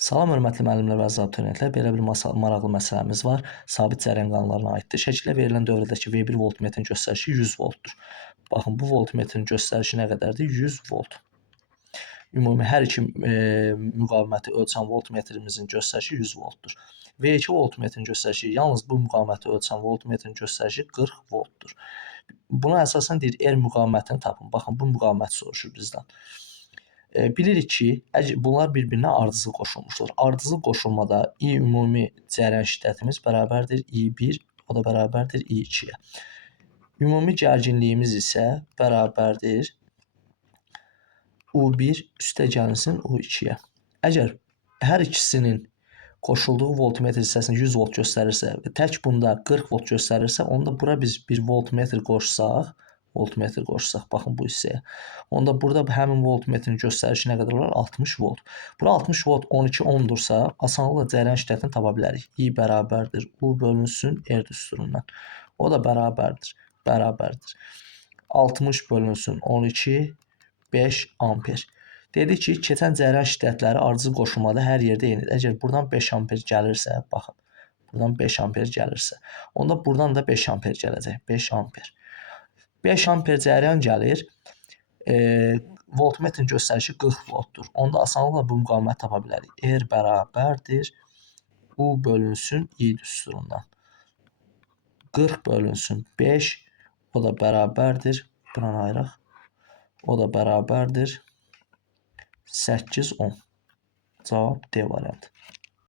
Salam hörmətli müəllimlər və əziz abituriyentlər. Belə bir maraqlı məsələmiz var. Sabit cəryan qanunlarına aiddir. Şəkilə verilən dövrədəki V1 voltmetrin göstərişi 100 voltdur. Baxın, bu voltmetrin göstərişi nə qədərdir? 100 volt. Ümumi hər iki müqaviməti ölçən voltmetrimizin göstərişi 100 voltdur. V2 voltmetrin göstərişi, yalnız bu müqaviməti ölçən voltmetrin göstərişi 40 voltdur. Buna əsasən deyir, R müqavimətini tapın. Baxın, bu müqavimət soruşur bizdən. Bilirik ki, bunlar bir-birinə ardıcıl qoşulmuşdur. Ardıcıl qoşulmada I ümumi cəryan şiddətimiz bərabərdir I1, o da bərabərdir I2-yə. Ümumi gərginliyimiz isə bərabərdir U1 üstə gəlinsin U2-yə. Əgər hər ikisinin qoşulduğu voltmetr hissəsində 100 volt göstərirsə və tək bunda 40 volt göstərirsə, onda bura biz bir voltmetr qoşsaq, baxın bu hissəyə. Onda burada həmin voltmetrin göstərişi nə qədər olar? 60 volt. Bura 60 volt 12 ohmdursa, asanlıqla cəryan şiddətini tapa bilərik. I bərabərdir U bölünsün R düsturundan. O da bərabərdir. 60 bölünsün 12, 5 amper. Dedik ki, keçən cəryan şiddətləri ardıcıl qoşulmada hər yerdə eynidir. Əgər buradan 5 amper gəlirsə, baxın, buradan 5 amper gəlirsə, onda buradan da 5 amper gələcək. 5 amper. 5 amper cəryan gəlir, voltmetrin göstərişi 40 voltdur. Onda asanlıqla bu müqaviməti tapa bilərik. R bərabərdir U bölünsün I düsturundan. 40 bölünsün 5, o da bərabərdir, buranı ayıraq, o da bərabərdir 8 ohm. Cavab D variantı.